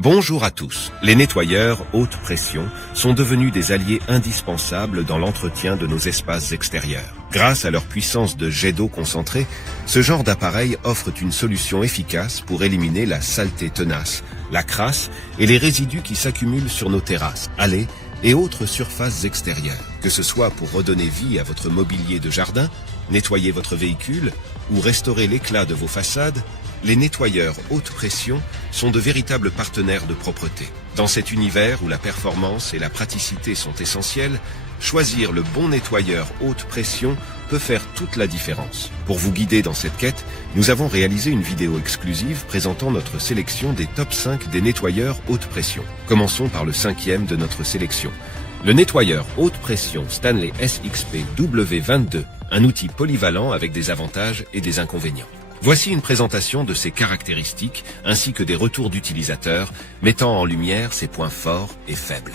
Bonjour à tous. Les nettoyeurs haute pression sont devenus des alliés indispensables dans l'entretien de nos espaces extérieurs. Grâce à leur puissance de jet d'eau concentré, ce genre d'appareil offre une solution efficace pour éliminer la saleté tenace, la crasse et les résidus qui s'accumulent sur nos terrasses, allées et autres surfaces extérieures. Que ce soit pour redonner vie à votre mobilier de jardin, nettoyer votre véhicule ou restaurer l'éclat de vos façades, les nettoyeurs haute pression sont de véritables partenaires de propreté. Dans cet univers où la performance et la praticité sont essentielles, choisir le bon nettoyeur haute pression peut faire toute la différence. Pour vous guider dans cette quête, nous avons réalisé une vidéo exclusive présentant notre sélection des top 5 des nettoyeurs haute pression. Commençons par le 5e de notre sélection. Le nettoyeur haute pression Stanley SXP W22, un outil polyvalent avec des avantages et des inconvénients. Voici une présentation de ses caractéristiques ainsi que des retours d'utilisateurs mettant en lumière ses points forts et faibles.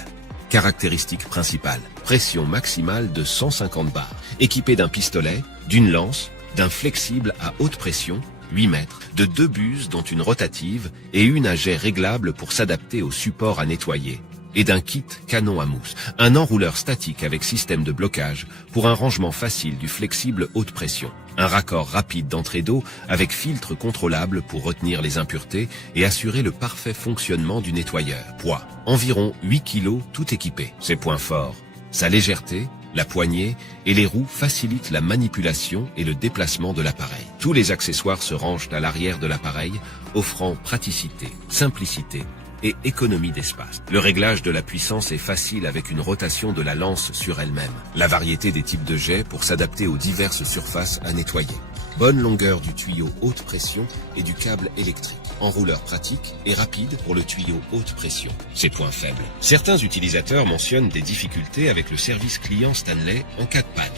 Caractéristiques principales. Pression maximale de 150 bars. Équipé d'un pistolet, d'une lance, d'un flexible à haute pression, 8 mètres, de 2 buses dont une rotative et une à jet réglable pour s'adapter au support à nettoyer, et d'un kit canon à mousse, un enrouleur statique avec système de blocage pour un rangement facile du flexible haute pression, un raccord rapide d'entrée d'eau avec filtre contrôlable pour retenir les impuretés et assurer le parfait fonctionnement du nettoyeur. Poids, environ 8 kg tout équipé. Ses points forts, sa légèreté, la poignée et les roues facilitent la manipulation et le déplacement de l'appareil. Tous les accessoires se rangent à l'arrière de l'appareil, offrant praticité, simplicité et économie d'espace. Le réglage de la puissance est facile avec une rotation de la lance sur elle-même. La variété des types de jets pour s'adapter aux diverses surfaces à nettoyer. Bonne longueur du tuyau haute pression et du câble électrique. Enrouleur pratique et rapide pour le tuyau haute pression. Ses points faibles. Certains utilisateurs mentionnent des difficultés avec le service client Stanley en cas de panne.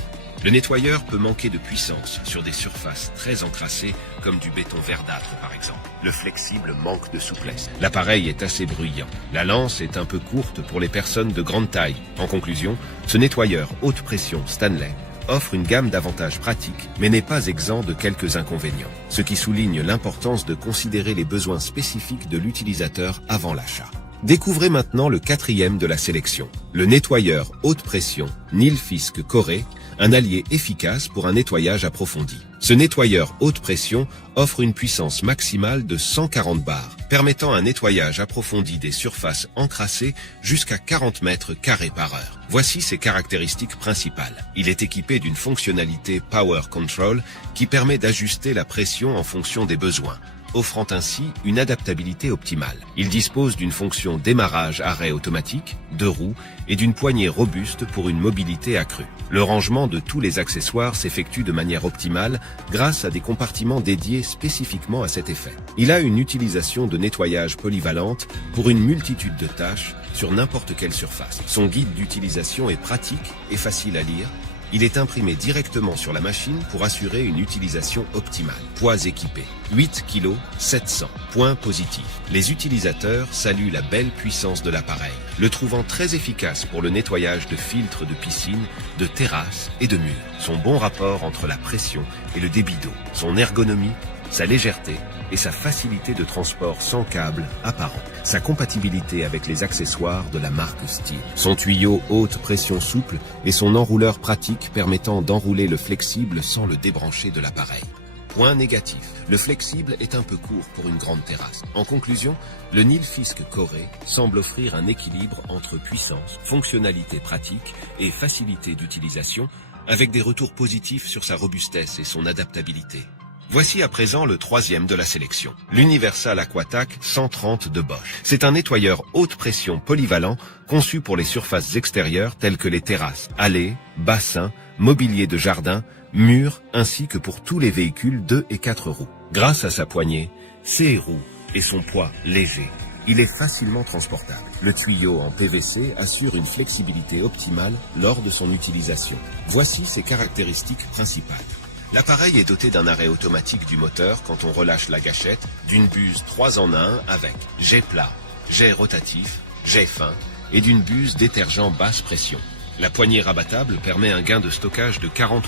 Le nettoyeur peut manquer de puissance sur des surfaces très encrassées comme du béton verdâtre par exemple. Le flexible manque de souplesse. L'appareil est assez bruyant. La lance est un peu courte pour les personnes de grande taille. En conclusion, ce nettoyeur haute pression Stanley offre une gamme d'avantages pratiques, mais n'est pas exempt de quelques inconvénients, ce qui souligne l'importance de considérer les besoins spécifiques de l'utilisateur avant l'achat. Découvrez maintenant le 4e de la sélection, le nettoyeur haute pression Nilfisk Corée, un allié efficace pour un nettoyage approfondi. Ce nettoyeur haute pression offre une puissance maximale de 140 bars, permettant un nettoyage approfondi des surfaces encrassées jusqu'à 40 mètres carrés par heure. Voici ses caractéristiques principales. Il est équipé d'une fonctionnalité Power Control qui permet d'ajuster la pression en fonction des besoins, offrant ainsi une adaptabilité optimale. Il dispose d'une fonction démarrage-arrêt automatique, 2 roues et d'une poignée robuste pour une mobilité accrue. Le rangement de tous les accessoires s'effectue de manière optimale grâce à des compartiments dédiés spécifiquement à cet effet. Il a une utilisation de nettoyage polyvalente pour une multitude de tâches sur n'importe quelle surface. Son guide d'utilisation est pratique et facile à lire. Il est imprimé directement sur la machine pour assurer une utilisation optimale. Poids équipés, 8 kg 700. Points positifs. Les utilisateurs saluent la belle puissance de l'appareil, le trouvant très efficace pour le nettoyage de filtres de piscine, de terrasses et de murs. Son bon rapport entre la pression et le débit d'eau, son ergonomie, sa légèreté et sa facilité de transport sans câble apparent. Sa compatibilité avec les accessoires de la marque Stihl. Son tuyau haute pression souple et son enrouleur pratique permettant d'enrouler le flexible sans le débrancher de l'appareil. Point négatif. Le flexible est un peu court pour une grande terrasse. En conclusion, le Nilfisk Corée semble offrir un équilibre entre puissance, fonctionnalité pratique et facilité d'utilisation avec des retours positifs sur sa robustesse et son adaptabilité. Voici à présent le 3e de la sélection, l'Universal Aquatac 130 de Bosch. C'est un nettoyeur haute pression polyvalent conçu pour les surfaces extérieures telles que les terrasses, allées, bassins, mobilier de jardin, murs, ainsi que pour tous les véhicules 2 et 4 roues. Grâce à sa poignée, ses roues et son poids léger, il est facilement transportable. Le tuyau en PVC assure une flexibilité optimale lors de son utilisation. Voici ses caractéristiques principales. L'appareil est doté d'un arrêt automatique du moteur quand on relâche la gâchette, d'une buse 3 en 1 avec jet plat, jet rotatif, jet fin et d'une buse détergent basse pression. La poignée rabattable permet un gain de stockage de 40%,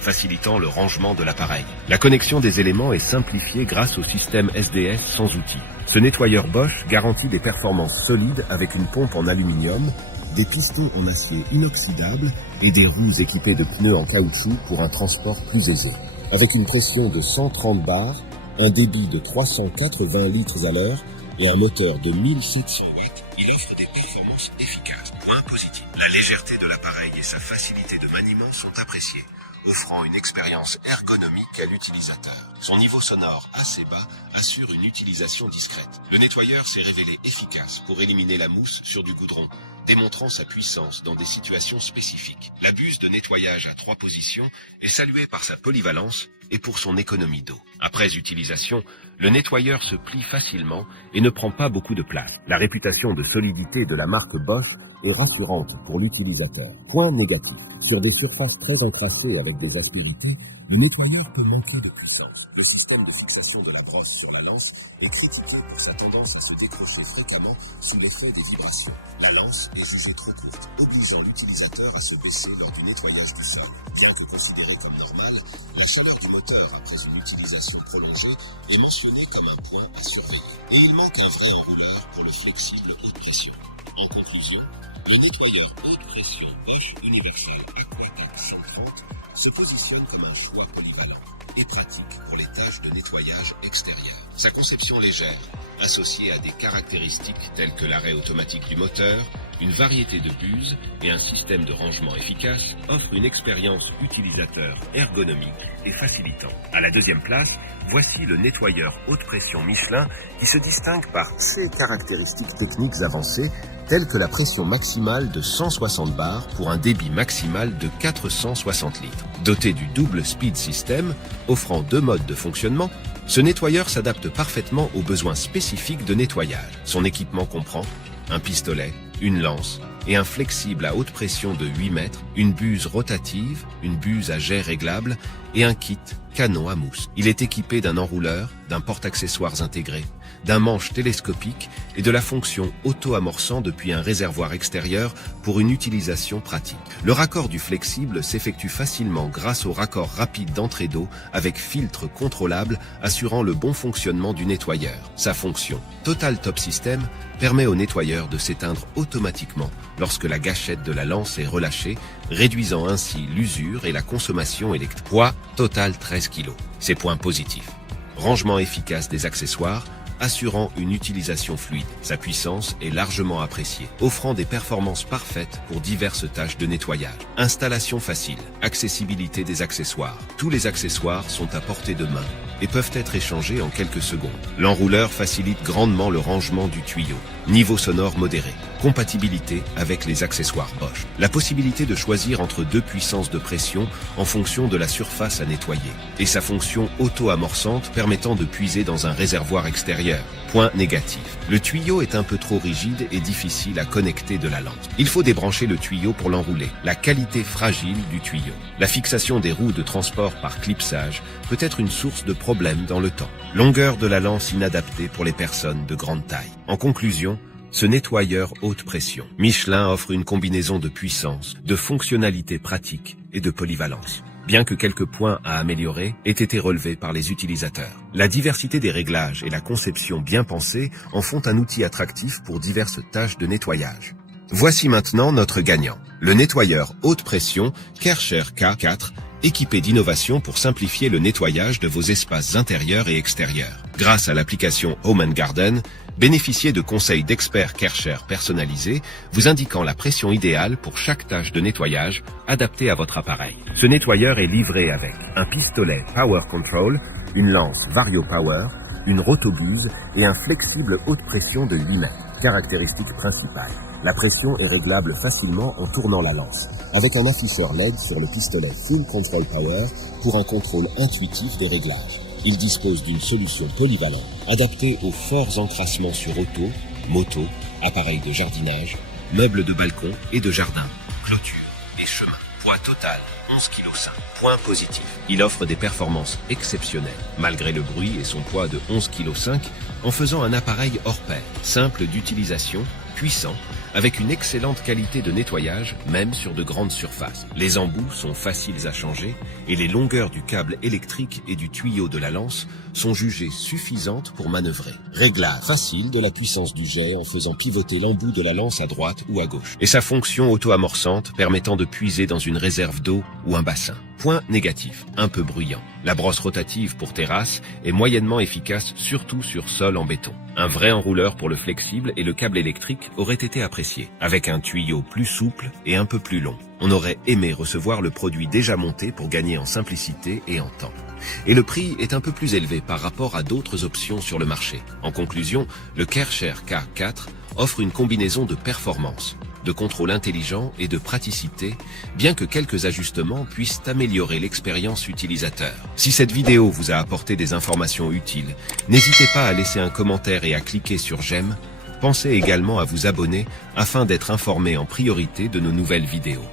facilitant le rangement de l'appareil. La connexion des éléments est simplifiée grâce au système SDS sans outils. Ce nettoyeur Bosch garantit des performances solides avec une pompe en aluminium, des pistons en acier inoxydable et des roues équipées de pneus en caoutchouc pour un transport plus aisé. Avec une pression de 130 bars, un débit de 380 litres à l'heure et un moteur de 1700 watts, il offre des performances efficaces. Point positif. La légèreté de l'appareil et sa facilité de maniement sont appréciées, offrant une expérience ergonomique à l'utilisateur. Son niveau sonore assez bas assure une utilisation discrète. Le nettoyeur s'est révélé efficace pour éliminer la mousse sur du goudron, démontrant sa puissance dans des situations spécifiques. La buse de nettoyage à 3 positions est saluée par sa polyvalence et pour son économie d'eau. Après utilisation, le nettoyeur se plie facilement et ne prend pas beaucoup de place. La réputation de solidité de la marque Bosch est rassurante pour l'utilisateur. Point négatif. Sur des surfaces très encrassées avec des aspérités, le nettoyeur peut manquer de puissance. Le système de fixation de la brosse sur la lance est critiqué pour sa tendance à se décrocher fréquemment sous l'effet des vibrations. La lance est jugée trop courte, obligeant l'utilisateur à se baisser lors du nettoyage du sol. Bien que considérée comme normale, la chaleur du moteur après une utilisation prolongée est mentionnée comme un point à surveiller. Et il manque un vrai enrouleur pour le flexible haute pression. En conclusion, le nettoyeur haute pression Bosch Universal Aquatac 130 se positionne comme un choix polyvalent et pratique pour les tâches de nettoyage extérieur. Sa conception légère, associée à des caractéristiques telles que l'arrêt automatique du moteur, une variété de buses et un système de rangement efficace, offre une expérience utilisateur ergonomique et facilitant. À la deuxième place, voici le nettoyeur haute pression Michelin qui se distingue par ses caractéristiques techniques avancées telles que la pression maximale de 160 bars pour un débit maximal de 460 litres. Doté du double speed system, offrant 2 modes de fonctionnement, ce nettoyeur s'adapte parfaitement aux besoins spécifiques de nettoyage. Son équipement comprend un pistolet, une lance et un flexible à haute pression de 8 mètres, une buse rotative, une buse à jet réglable et un kit canon à mousse. Il est équipé d'un enrouleur, d'un porte-accessoires intégré, d'un manche télescopique et de la fonction auto-amorçant depuis un réservoir extérieur pour une utilisation pratique. Le raccord du flexible s'effectue facilement grâce au raccord rapide d'entrée d'eau avec filtre contrôlable assurant le bon fonctionnement du nettoyeur. Sa fonction Total Top System permet au nettoyeur de s'éteindre automatiquement lorsque la gâchette de la lance est relâchée, réduisant ainsi l'usure et la consommation électrique. Poids total 13 kg. Ses points positifs. Rangement efficace des accessoires, assurant une utilisation fluide. Sa puissance est largement appréciée, offrant des performances parfaites pour diverses tâches de nettoyage. Installation facile, accessibilité des accessoires. Tous les accessoires sont à portée de main et peuvent être échangés en quelques secondes. L'enrouleur facilite grandement le rangement du tuyau. Niveau sonore modéré. Compatibilité avec les accessoires Bosch. La possibilité de choisir entre 2 puissances de pression en fonction de la surface à nettoyer. Et sa fonction auto-amorçante permettant de puiser dans un réservoir extérieur. Point négatif. Le tuyau est un peu trop rigide et difficile à connecter de la lance. Il faut débrancher le tuyau pour l'enrouler. La qualité fragile du tuyau. La fixation des roues de transport par clipsage peut être une source de problèmes dans le temps. Longueur de la lance inadaptée pour les personnes de grande taille. En conclusion, ce nettoyeur haute pression Michelin offre une combinaison de puissance, de fonctionnalités pratiques et de polyvalence. Bien que quelques points à améliorer aient été relevés par les utilisateurs. La diversité des réglages et la conception bien pensée en font un outil attractif pour diverses tâches de nettoyage. Voici maintenant notre gagnant, le nettoyeur haute pression Kärcher K4, équipé d'innovations pour simplifier le nettoyage de vos espaces intérieurs et extérieurs. Grâce à l'application Home & Garden, bénéficiez de conseils d'experts Kärcher personnalisés, vous indiquant la pression idéale pour chaque tâche de nettoyage adaptée à votre appareil. Ce nettoyeur est livré avec un pistolet Power Control, une lance Vario Power, une rotobuse et un flexible haute pression de 8 mètres. Caractéristique principale. La pression est réglable facilement en tournant la lance, avec un afficheur LED sur le pistolet Full Control Power pour un contrôle intuitif des réglages. Il dispose d'une solution polyvalente, adaptée aux forts encrassements sur auto, moto, appareils de jardinage, meubles de balcon et de jardin, clôture et chemin. Poids total, 11,5 kg. Point positif. Il offre des performances exceptionnelles, malgré le bruit et son poids de 11,5 kg, en faisant un appareil hors pair, simple d'utilisation, puissant, avec une excellente qualité de nettoyage, même sur de grandes surfaces. Les embouts sont faciles à changer et les longueurs du câble électrique et du tuyau de la lance sont jugées suffisantes pour manœuvrer. Réglage facile de la puissance du jet en faisant pivoter l'embout de la lance à droite ou à gauche. Et sa fonction auto-amorçante permettant de puiser dans une réserve d'eau ou un bassin. Point négatif, un peu bruyant. La brosse rotative pour terrasse est moyennement efficace, surtout sur sol en béton. Un vrai enrouleur pour le flexible et le câble électrique aurait été apprécié, avec un tuyau plus souple et un peu plus long. On aurait aimé recevoir le produit déjà monté pour gagner en simplicité et en temps. Et le prix est un peu plus élevé par rapport à d'autres options sur le marché. En conclusion, le Kärcher K4 offre une combinaison de performance, de contrôle intelligent et de praticité, bien que quelques ajustements puissent améliorer l'expérience utilisateur. Si cette vidéo vous a apporté des informations utiles, n'hésitez pas à laisser un commentaire et à cliquer sur j'aime. Pensez également à vous abonner afin d'être informé en priorité de nos nouvelles vidéos.